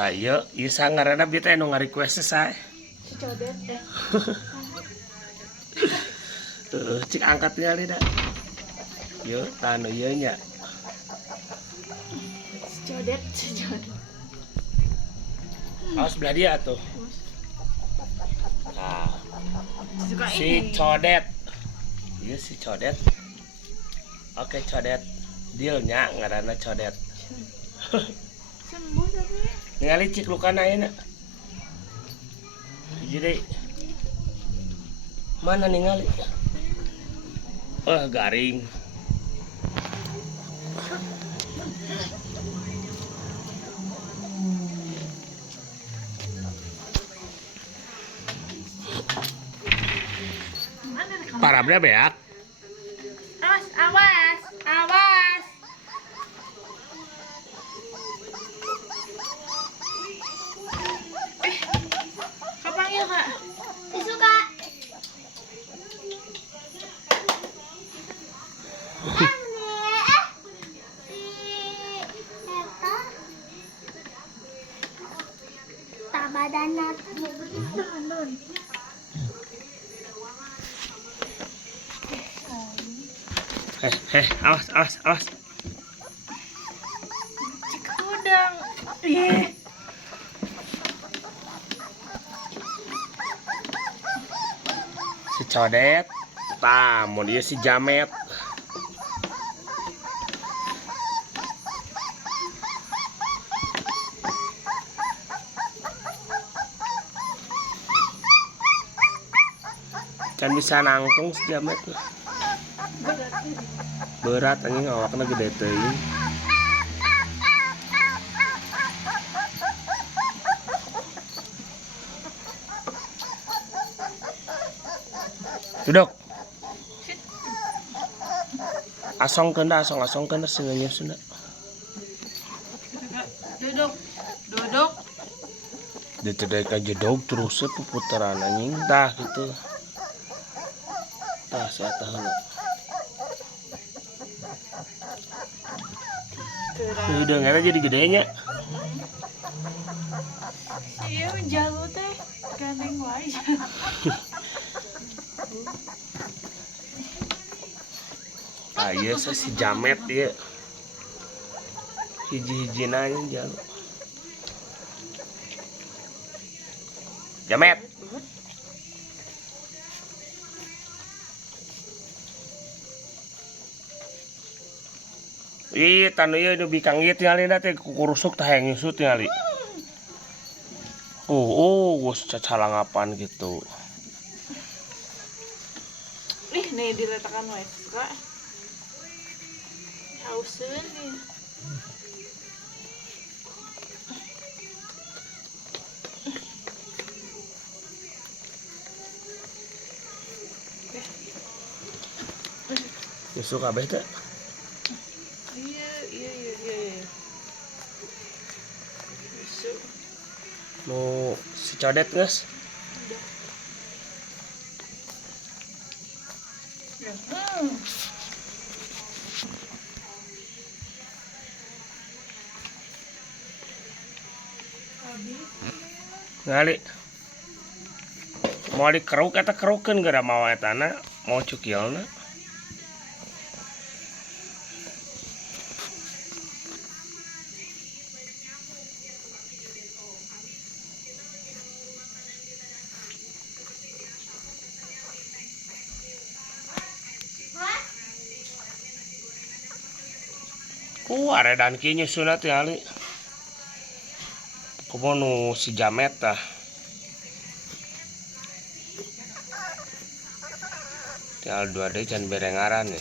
Tak iya, iya sangarana bieu teh anu ngarequest sae. Si Codet Cik angkat tinggal da. Yuk, tanu ieu nya. Si Codet Awas belah dia tuh. Nah, suka si ini Codet. Iya si Codet. Oke Codet. Dealnya ngaranna Codet. sembuh tapi Ningali cik lukana ayeuna. Jadi mana ningali? Garing. Parabnya beak. awas awas awas kapanggil kak disuka badanat Awas, awas, awas. cik udang Si Codet. Mau dia si Jamet. Kan bisa nangtung si Jamet. Berat anjing awakna gede teuing. Duduk. Asongkeun da, asong-asongkeun sing nyusun da. duduk duduk Ditedai ka jedog terus puputaran anjing tah gitu. Tah saya tah heula. Udah ngana jadi gedenya. iya jalu teh gandeng wae Ah iya si Jamet ya. Hiji-hiji nanya jalu. Jamet. Ih, tanu ieu nu bikang ieu tingali da teh kukurusuk tah hayang nyusut tingali. Geus cacalangapan gitu. nih diletakkan wae suka hauseun nih Nyusuk kabeh teh. iya besok Nu si Codet geus. Ngali. Mau dikeruk eta kerukeun geura mau etana, mau cukilna. Aredan kieu nyusunna tingali. Kumaha nu si Jamet tah. Tinggal 2 deui can berengaran ya.